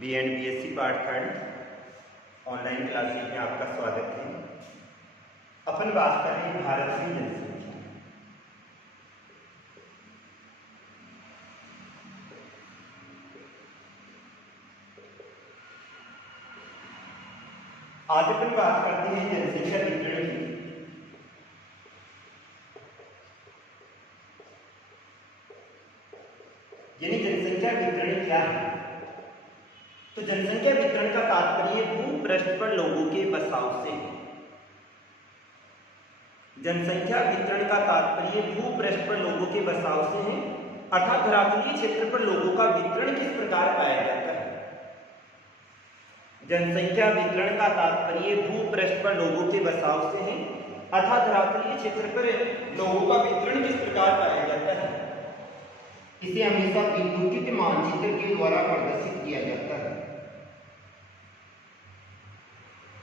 B and B S C पाठखंड online classes में आपका स्वागत है। अपन बात कर रहे हैं भारत की जनसंख्या। आज अपन बात करते हैं जनसंख्या वितरण की। यानी जनसंख्या वितरण क्या है? तो जनसंख्या वितरण का तात्पर्य भूपृष्ठ पर लोगों के बसाव से है। जनसंख्या वितरण का तात्पर्य भूपृष्ठ पर लोगों के बसाव से है, अर्थात धरातलीय क्षेत्र पर लोगों का वितरण किस प्रकार पाया जाता है। जनसंख्या वितरण का तात्पर्य भूपृष्ठ पर लोगों के बसाव से है, अर्थात धरातलीय क्षेत्र पर लोगों का वितरण किस प्रकार पाया जाता है। इसे हमेशा विद्युतीय मानचित्र के द्वारा प्रदर्शित किया जाता है,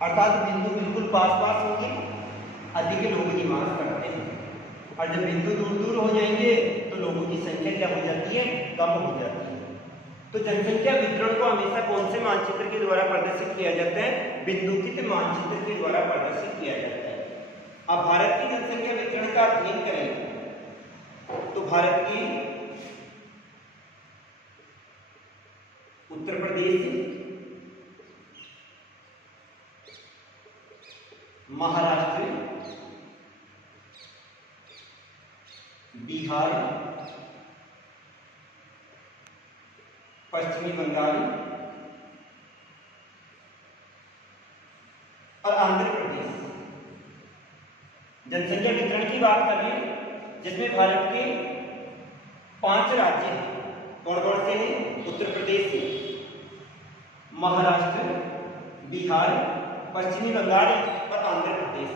अर्थात बिंदु बिल्कुल पास पास होंगे, अधिक लोग निवास करते हैं, और जब बिंदु दूर दूर हो जाएंगे तो लोगों की संख्या क्या हो जाती है, कम हो जाती है। तो जनसंख्या वितरण को हमेशा कौन से मानचित्र के द्वारा प्रदर्शित किया जाता है? बिंदुकीय मानचित्र के द्वारा प्रदर्शित किया जाता है। अब भारत की जनसंख्या वितरण का अध्ययन करें तो भारत की उत्तर प्रदेश, महाराष्ट्र, बिहार, पश्चिमी बंगाल और आंध्र प्रदेश जनसंख्या वितरण की बात कर रहे हैं, जिसमें भारत के 5 राज्य हैं। कौन कौन से हैं? उत्तर प्रदेश, महाराष्ट्र, बिहार, पश्चिमी बंगाल और आंध्र प्रदेश।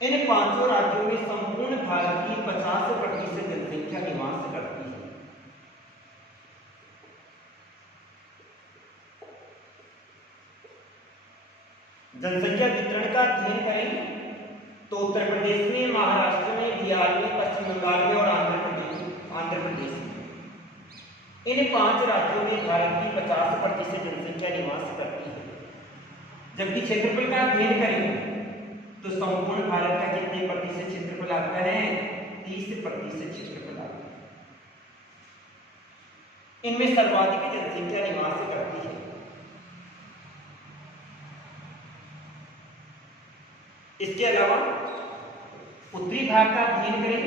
इन 5 राज्यों में संपूर्ण भारत की 50% जनसंख्या निवास करती है। जनसंख्या वितरण का अध्ययन करें तो उत्तर प्रदेश में, महाराष्ट्र में, बिहार में, पश्चिम बंगाल में और आंध्र प्रदेश में, इन 5 राज्यों में भारत की 50% जनसंख्या निवास करती है। जबकि क्षेत्रफल का अध्ययन करें तो संपूर्ण भारत का कितने प्रतिशत क्षेत्रफल आता है? 30% क्षेत्रफल आता है। इनमें सर्वाधिक जनसंख्या निवास करती है। इसके अलावा उत्तरी भाग का अध्ययन करें,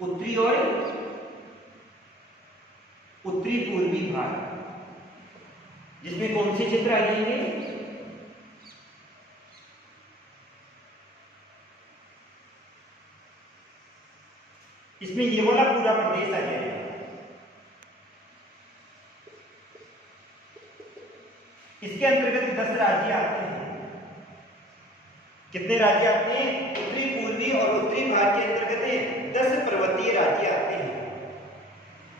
उत्तरी और उत्तरी पूर्वी भाग, जिसमें कौन से क्षेत्र आ जाएंगे? इसमें ये वाला पूरा प्रदेश आ जाएगा। इसके अंतर्गत 10 राज्य आते हैं। कितने राज्य आते हैं? उत्तरी पूर्वी और उत्तरी भाग के अंतर्गत 10 पर्वतीय राज्य आते हैं,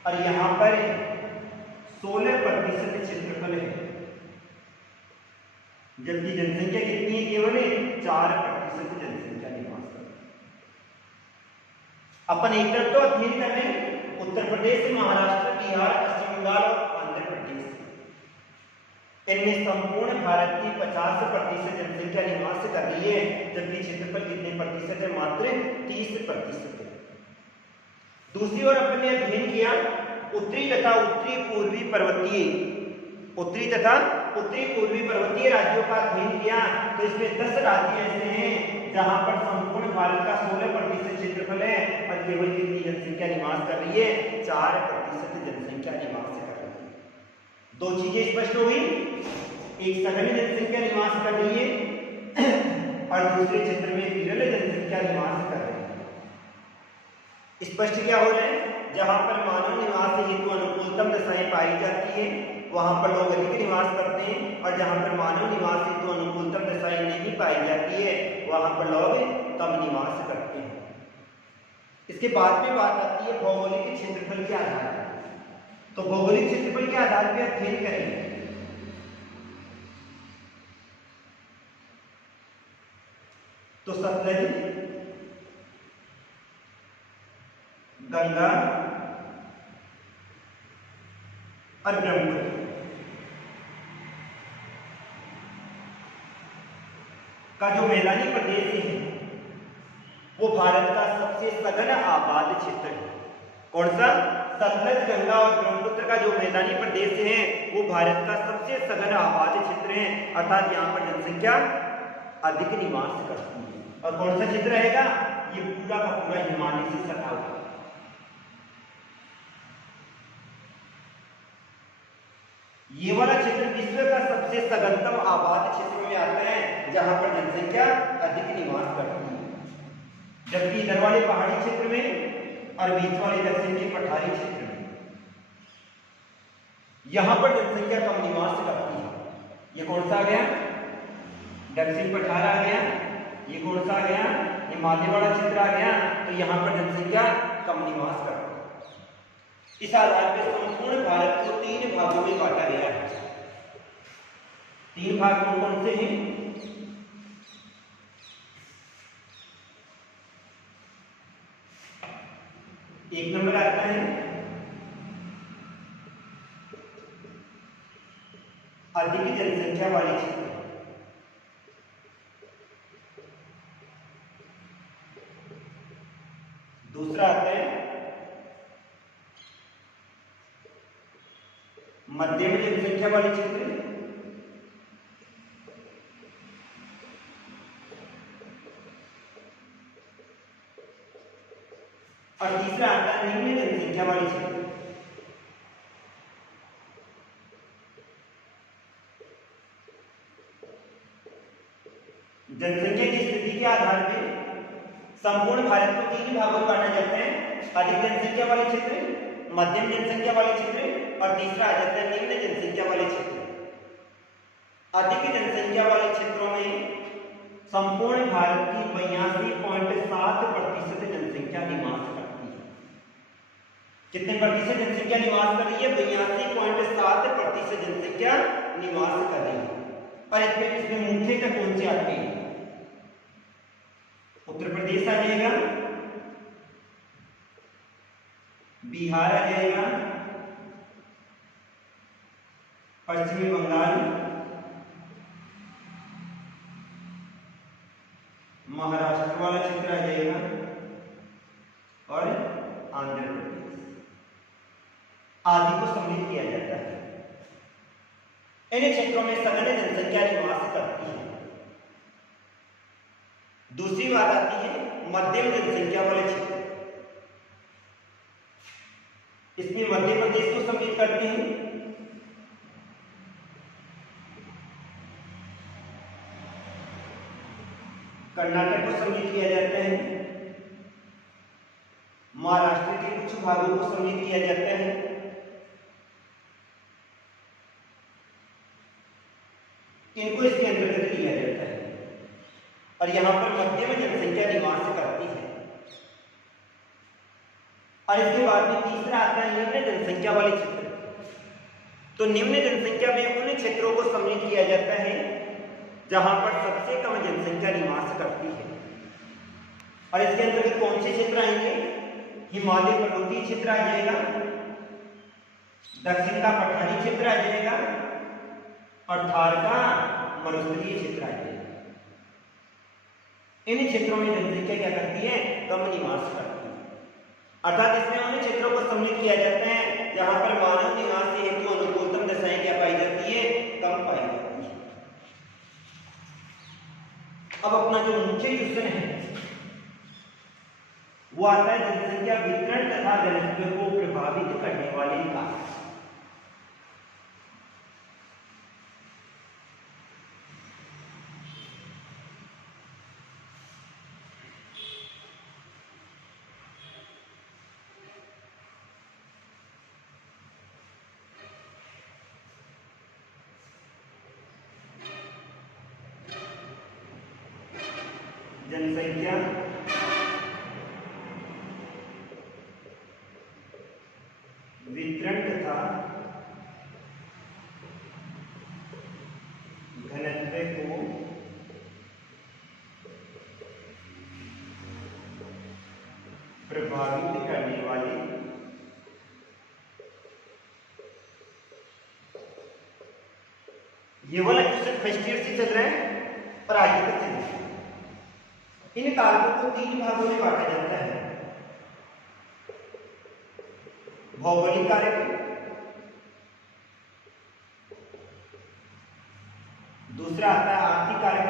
और यहां पर 16% क्षेत्रफल है, जबकि जनसंख्या कितनी है? केवल 4% जनसंख्या निवास करती है। अपन एक तरफ तो अध्ययन कर रहे हैं उत्तर प्रदेश, महाराष्ट्र, बिहार, पश्चिम बंगाल और आंध्र प्रदेश। इनमें संपूर्ण भारत की 50% जनसंख्या निवास कर रही है, जबकि क्षेत्रफल कितने प्रतिशत है? मात्र 30% है। दूसरी ओर अपन ने अध्ययन किया उत्तरी तथा उत्तरी पूर्वी पर्वतीय राज्यों का अध्ययन किया, तो इसमें 10 राज्य ऐसे हैं जहां पर संपूर्ण भारत का 16% क्षेत्रफल है, और केवल कितनी जनसंख्या निवास कर रही है? 4% जनसंख्या निवास कर रही है। 2 चीजें स्पष्ट हो गई, एक सघन जनसंख्या निवास कर रही है और दूसरे क्षेत्र में विरल जनसंख्या निवास कर रही है। स्पष्ट क्या हो रहा है? जहां पर मानव निवास हेतु अनुकूलतम दशाएं पाई जाती है वहां पर लोग अधिक निवास करते हैं, और जहां पर मानव निवास हेतु अनुकूलतम दशाएं नहीं पाई जाती है वहां पर लोग कम निवास करते हैं। इसके बाद में बात आती है भौगोलिक क्षेत्रफल के आधार पर। तो भौगोलिक क्षेत्रफल के आधार पर अध्ययन करेंगे तो सतलज, गंगा, और ब्रह्मपुत्र का जो मैदानी प्रदेश है वो भारत का सबसे सघन आबाद क्षेत्र है। कौन सा? सतलज, गंगा और ब्रह्मपुत्र का जो मैदानी प्रदेश है वो भारत का सबसे सघन आबाद क्षेत्र है, अर्थात यहाँ पर जनसंख्या अधिक निवास करती है। और कौन सा क्षेत्र रहेगा? ये पूरा का पूरा हिमालय से सटा हुआ। ये वाला क्षेत्र विश्व का सबसे सघनतम आबाद क्षेत्रों में आता है, जहां पर जनसंख्या अधिक निवास करती है, जबकि इधर वाले पहाड़ी क्षेत्र में और बीच वाले दक्षिण के पठारी क्षेत्र में यहां पर जनसंख्या कम निवास करती है। ये कौन सा आ गया? दक्षिण पठार आ गया। ये कौन सा आ गया? हिमालय वाला क्षेत्र आ गया। तो यहां पर जनसंख्या कम निवास करती है। इस आधार पर संपूर्ण भारत को 3 भागों में बांटा गया है। 3 भाग कौन कौन से हैं? एक नंबर आता है अधिक जनसंख्या वाले क्षेत्र, दूसरा आता है मध्यम जनसंख्या वाले क्षेत्र, और तीसरा आता है निम्न जनसंख्या वाले क्षेत्र। जनसंख्या की स्थिति के आधार पर संपूर्ण भारत को 3 भागों में बांटा जाता है। अधिक जनसंख्या वाले क्षेत्र, मध्यम जनसंख्या वाले क्षेत्र और तीसरा आ जाता है निम्न जनसंख्या वाले क्षेत्र। अधिक जनसंख्या वाले क्षेत्रों में संपूर्ण भारत की 82.7% जनसंख्या निवास करती है। कितने प्रतिशत जनसंख्या निवास कर रही है? 82.7% जनसंख्या निवास कर रही है। और इसमें मुख्यतः कौन से आते हैं? उत्तर प्रदेश आ जाएगा, बिहार आ जाएगा, पश्चिमी बंगाल, महाराष्ट्र वाला क्षेत्र आ जाएगा और आंध्र प्रदेश आदि को सम्मिलित किया जाता है। इन क्षेत्रों में सघन जनसंख्या निवास करती है। दूसरी बात आती है मध्यम जनसंख्या वाले क्षेत्र। इसमें मध्य प्रदेश को सम्मिलित करते हैं, कर्नाटक को सम्मिलित किया जाता है, महाराष्ट्र के कुछ भागों को सम्मिलित किया जाता है, इनको इसके अंतर्गत लिया जाता है। और यहां पर मध्यम जनसंख्या निवास करती है। और इसके बाद में तीसरा आता है निम्न जनसंख्या वाले क्षेत्र। तो निम्न जनसंख्या में उन क्षेत्रों को सम्मिलित किया जाता है जहां पर सबसे कम जनसंख्या निवास करती है। और इसके अंतर्गत कौन से क्षेत्र आएंगे? हिमालय पर्वतीय क्षेत्र आ जाएगा, दक्षिण का पठारी क्षेत्र आ जाएगा और थार का मरुस्थलीय क्षेत्र आ जाएगा। इन क्षेत्रों में जनसंख्या क्या करती है? कम निवास करती है। अर्थात इसमें उन क्षेत्रों को सम्मिलित किया जाता है जहां पर मानव निवास हेतु अनुकूलतम दशाएं क्या पाई जाती है? कम पाई जाती है। अब अपना जो मुख्य क्वेश्चन है वो आता है जनसंख्या वितरण तथा घनत्व को प्रभावित करने वाले कारक। जनसंख्या वितरण तथा घनत्व को प्रभावित करने वाले ये वाला क्वेश्चन फर्स्ट ईयर से चल रहा है और आगे तक चलेगा। इन कारकों को 3 भागों में बांटा जाता है। भौगोलिक कारक, दूसरा आता है आर्थिक कारक,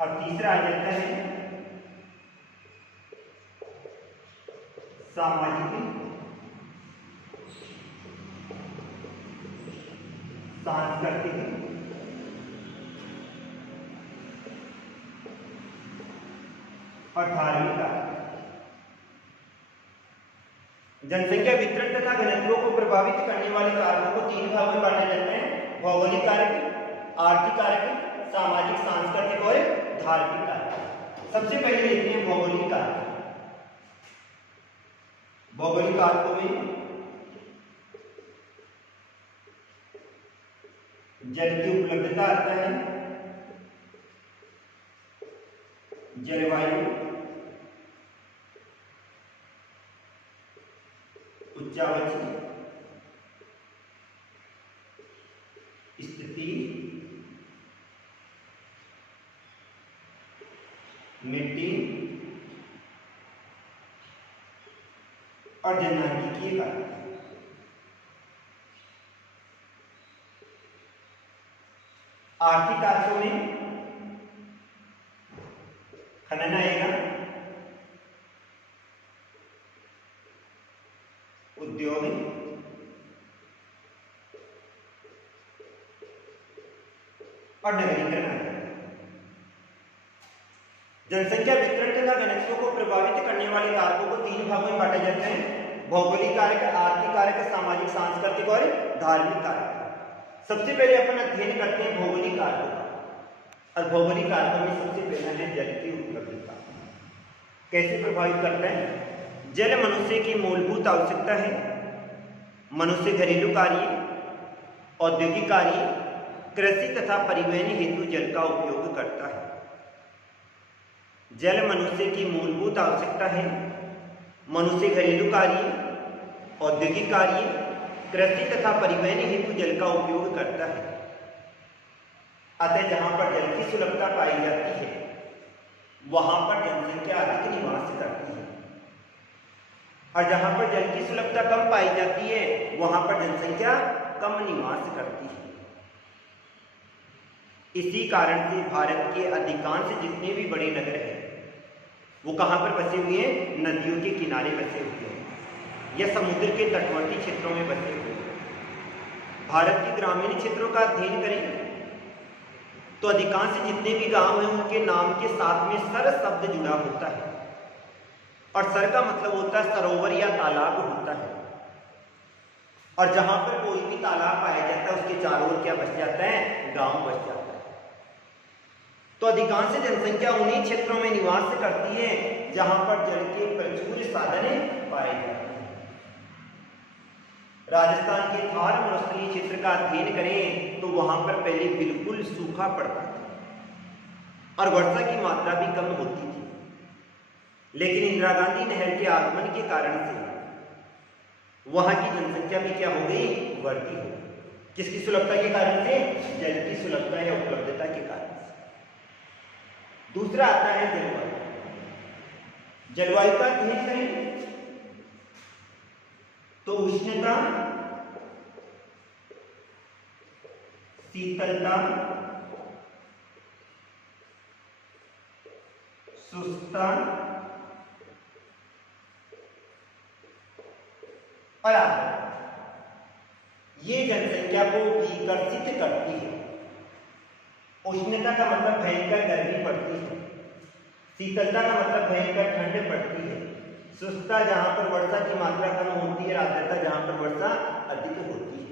और तीसरा आ जाता है सामाजिक सांस्कृतिक और धार्मिक कारक। जनसंख्या वितरण तथा घनत्व को प्रभावित करने वाले कारकों को 3 भागों में बांटा जाता है। भौगोलिक कारक, आर्थिक कारक, सामाजिक सांस्कृतिक और धार्मिक कारक। सबसे पहले देखते हैं भौगोलिक कारक। भौगोलिक कारकों में जल की उपलब्धता आता है, जलवायु, उच्चावच स्थिति, मिट्टी और जनसांख्यिकीय कारक। आर्थिक कारकों में खनन आएगा, उद्योग, और नगरीकरण आएगा। जनसंख्या वितरण तथा घनत्व को प्रभावित करने वाले कारकों को 3 भागों में बांटा जाता है। भौगोलिक कारक, आर्थिक कारक, सामाजिक सांस्कृतिक और धार्मिक कारक। सबसे पहले अपन अध्ययन करते हैं भौगोलिक कारकों का। और भौगोलिक कारकों में सबसे पहला है जल की उपलब्धता। कैसे प्रभावित करता है? जल मनुष्य की मूलभूत आवश्यकता है। मनुष्य घरेलू कार्य, औद्योगिक कार्य, कृषि तथा परिवहन हेतु जल का उपयोग करता है। जल मनुष्य की मूलभूत आवश्यकता है। मनुष्य घरेलू कार्य, औद्योगिक कार्य, कृषि तथा परिवहन हेतु जल का उपयोग करता है। अतः जहां पर जल की सुलभता पाई जाती है वहां पर जनसंख्या अधिक निवास करती है, और जहां पर जल की सुलभता कम पाई जाती है वहां पर जनसंख्या कम निवास करती है। इसी कारण से भारत के अधिकांश जितने भी बड़े नगर हैं वो कहां पर बसे हुए हैं? नदियों के किनारे बसे हुए हैं या समुद्र के तटवर्ती क्षेत्रों में बसे हुए हैं। भारत के ग्रामीण क्षेत्रों का अध्ययन करें तो अधिकांश जितने भी गांव हैं उनके नाम के साथ में सर शब्द जुड़ा होता है, और सर का मतलब होता है सरोवर या तालाब होता है। और जहां पर कोई भी तालाब पाया जाता है उसके चारों ओर क्या बस जाता है? गांव बस जाता है। तो अधिकांश जनसंख्या उन्हीं क्षेत्रों में निवास करती है जहां पर जल के प्रचुर साधन पाए जाते हैं। राजस्थान के थार मरुस्थलीय क्षेत्र का अध्ययन करें तो वहां पर पहले बिल्कुल सूखा पड़ता था और वर्षा की मात्रा भी कम होती थी, लेकिन इंदिरा गांधी नहर के आगमन के कारण से वहां की जनसंख्या भी क्या हो गई? बढ़ती हो गई। किसकी सुलभता के कारण से? जल की सुलभता या उपलब्धता के कारण से। दूसरा आता है जलवायु। जलवायु का अध्ययन करें तो उष्णता, शीतलता, शुष्कता और आर्द्रता ये जनसंख्या को विकसित करती है। उष्णता का मतलब भयंकर गर्मी पड़ती है, शीतलता का मतलब भयंकर ठंड पड़ती है, शुष्कता जहां पर वर्षा की मात्रा कम होती है, आर्द्रता जहां पर वर्षा अधिक होती है।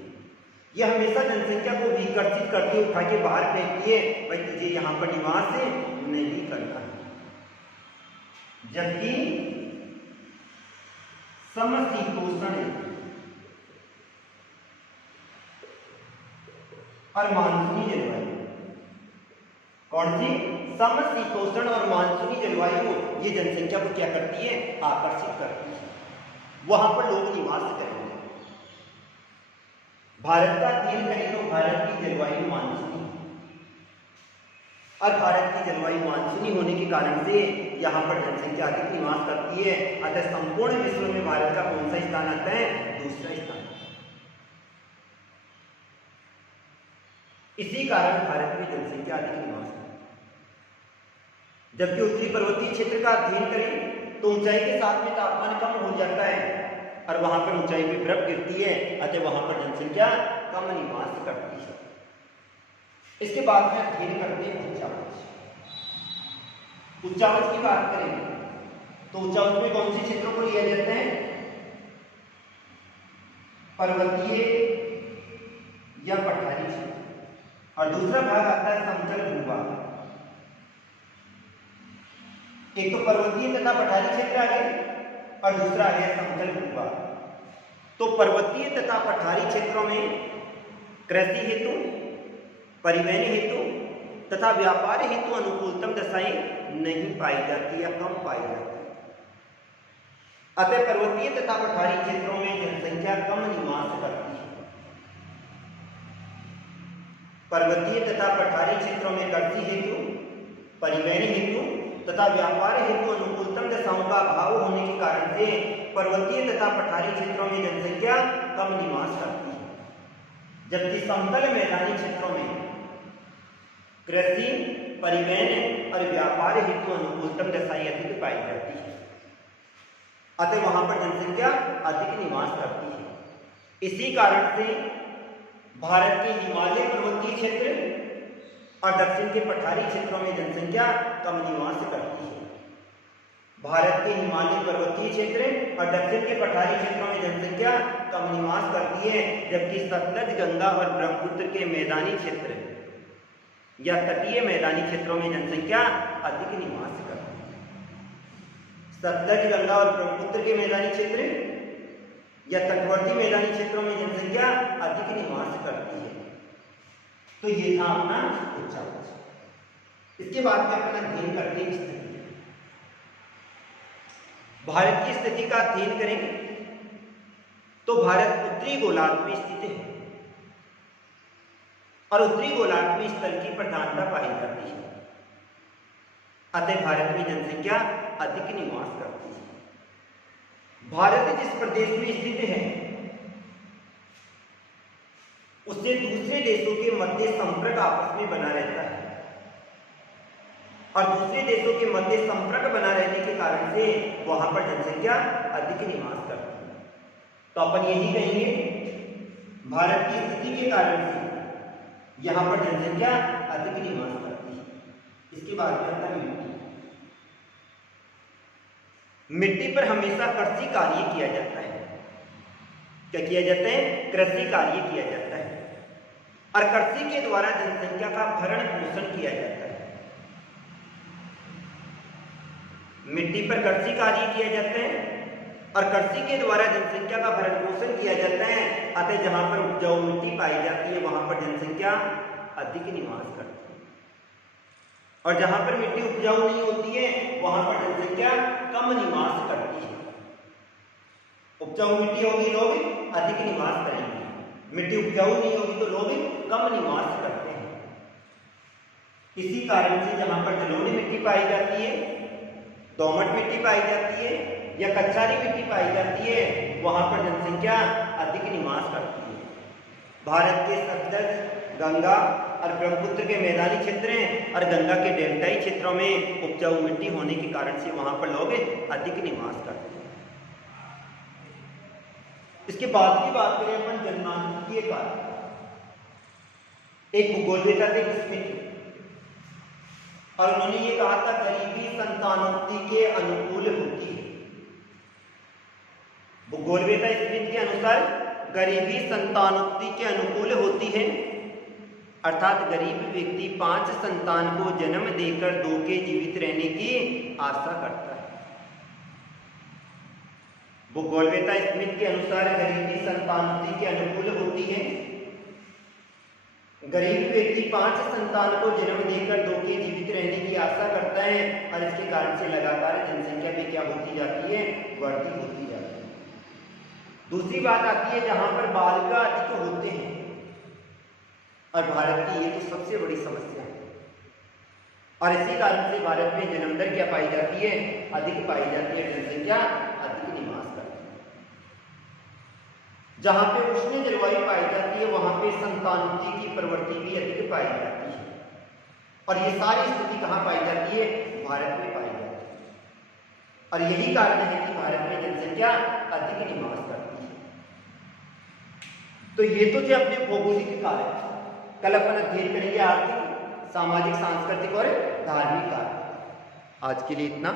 यह हमेशा जनसंख्या को विकसित करती है, उठा के बाहर फेंकती है, भाई तुझे यहाँ पर निवास नहीं करना है। जबकि समशीतोष्ण और मानसूनी जलवायु, कौन सी? समशीतोष्ण और मानसूनी जलवायु ये जनसंख्या को क्या करती है? आकर्षित करती है। वहां पर लोग निवास करेंगे। भारत का अध्ययन करें तो भारत की जलवायु मानसूनी, और भारत की जलवायु मानसूनी होने के कारण से यहाँ पर जनसंख्या अधिक निवास करती है। अतः संपूर्ण विश्व में भारत का कौन सा स्थान आता है? दूसरा स्थान। इसी कारण भारत में जनसंख्या अधिक निवास है। जबकि उत्तरी पर्वतीय क्षेत्र का अध्ययन करें तो ऊंचाई के साथ में तापमान कम हो जाता है और वहां पर ऊंचाई पे बर्फ गिरती है, अतः वहां पर जनसंख्या कम निवास करती है। इसके बाद में अध्ययन करते हैं उच्चावच। उच्चावच की बात करें तो उच्चावच में कौन से क्षेत्रों को लिया जाता है? पर्वतीय या पठारी क्षेत्र, और दूसरा भाग आता है समतल भूभाग। एक तो पर्वतीय तथा पठारी क्षेत्र आ गए और दूसरा आ गया समतल भूभाग। तो पर्वतीय तथा पठारी क्षेत्रों में कृषि हेतु, परिवहन हेतु तथा व्यापार हेतु अनुकूलतम दशाएं नहीं पाई जाती या कम पाई जाती। अतः पर्वतीय तथा पठारी क्षेत्रों में जनसंख्या कम निवास करती है। पर्वतीय तथा पठारी क्षेत्रों में कृषि हेतु, परिवहन हेतु तथा व्यापार हेतु अनुकूलतम दशाओं का अभाव होने के कारण से पर्वतीय तथा पठारी क्षेत्रों में जनसंख्या कम निवास करती है। जबकि समतल मैदानी क्षेत्रों में कृषि, परिवहन और व्यापार हेतु अनुकूलतम दशाएं अधिक पाई जाती है। अतः वहां पर जनसंख्या अधिक निवास करती है। इसी कारण से भारत के हिमालय पर्वतीय क्षेत्र और दक्षिण के पठारी क्षेत्रों में जनसंख्या कम निवास करती है। भारत के हिमालय पर्वतीय क्षेत्र और दक्षिण के पठारी क्षेत्रों में जनसंख्या कम निवास करती है, जबकि सतलज, गंगा और ब्रह्मपुत्र के मैदानी क्षेत्र या तटीय मैदानी क्षेत्रों में जनसंख्या अधिक निवास करती है। सतलज, गंगा और ब्रह्मपुत्र के मैदानी क्षेत्र या तटवर्ती मैदानी क्षेत्रों में जनसंख्या अधिक निवास करती है। तो ये था अपना उच्चावच। इसके बाद में अपना अध्ययन करते हैं स्थिति। भारत की स्थिति का अध्ययन करेंगे तो भारत उत्तरी गोलार्ध में स्थित है और उत्तरी गोलार्ध में स्थल की प्रधानता पाई जाती है। अतः भारत में जनसंख्या अधिक निवास करती है। भारत जिस प्रदेश में स्थित है उससे दूसरे देशों के मध्य संपर्क आपस में बना रहता है, और दूसरे देशों के मध्य संपर्क बना रहने के कारण से वहां पर जनसंख्या अधिक निवास करती है। तो अपन यही कहेंगे भारत की स्थिति के कारण से यहां पर जनसंख्या अधिक निवास करती है। इसके बाद में आता है मिट्टी। मिट्टी पर हमेशा कृषि कार्य किया जाता है। क्या किया जाता है? कृषि कार्य किया जाता है, और कृषि के द्वारा जनसंख्या का भरण पोषण किया जाता है। मिट्टी पर कृषि कार्य किया जाता है और कृषि के द्वारा जनसंख्या का भरण पोषण किया जाता है। अतः जहां पर उपजाऊ मिट्टी पाई जाती है वहां पर जनसंख्या अधिक निवास करती है, और जहां पर मिट्टी उपजाऊ नहीं होती है वहां पर जनसंख्या कम निवास करती है। उपजाऊ मिट्टी होगी लोग अधिक निवास करेंगे, मिट्टी उपजाऊ नहीं होगी तो लोग कम निवास करते हैं। इसी कारण से जहां पर जलोढ़ी मिट्टी पाई जाती है, दोमट मिट्टी पाई जाती है या कच्चारी मिट्टी पाई जाती है वहां पर जनसंख्या अधिक निवास करती है। भारत के सतलज, गंगा और ब्रह्मपुत्र के मैदानी क्षेत्र हैं और गंगा के डेल्टाई क्षेत्रों में उपजाऊ मिट्टी होने के कारण से वहां पर लोग अधिक निवास करते हैं। इसके बाद की बात करें अपन जनमानकीय कार्य। एक भूगोलवेत्ता थे स्मिथ, और उन्होंने ये कहा था गरीबी संतानोक्ति के अनुकूल होती है। भूगोलवेत्ता स्मिथ के अनुसार गरीबी संतानोक्ति के अनुकूल होती है, अर्थात गरीब व्यक्ति 5 संतान को जन्म देकर 2 के जीवित रहने की आशा करता है। भूगोलवेत्ता स्मिथ के अनुसार गरीबी संतानोक्ति के अनुकूल होती है। गरीब व्यक्ति 5 संतान को जन्म देकर 2 के जीवित रहने की आशा करता है, और इसके कारण से लगातार जनसंख्या में क्या होती जाती है? वृद्धि होती जाती है। दूसरी बात आती है जहां पर बाल विवाह अधिक होते हैं, और भारत की ये तो सबसे बड़ी समस्या है, और इसी कारण से भारत में जन्म दर क्या पाई जाती है, अधिक पाई जाती है, जनसंख्या अधिक निवास करती है। जहां पे उष्ण जलवायु पाई जाती है वहां पे संतानोत्पत्ति की प्रवृत्ति भी अधिक पाई जाती है, और ये सारी स्थिति कहाँ पाई जाती है, भारत में पाई जाती है, और यही कारण है कि भारत में जनसंख्या अधिक निवास करती है। तो ये तो थे अपने भौगोलिक कारक। कल अपन अध्ययन करेंगे आर्थिक, सामाजिक, सांस्कृतिक और धार्मिक कारक। आज के लिए इतना।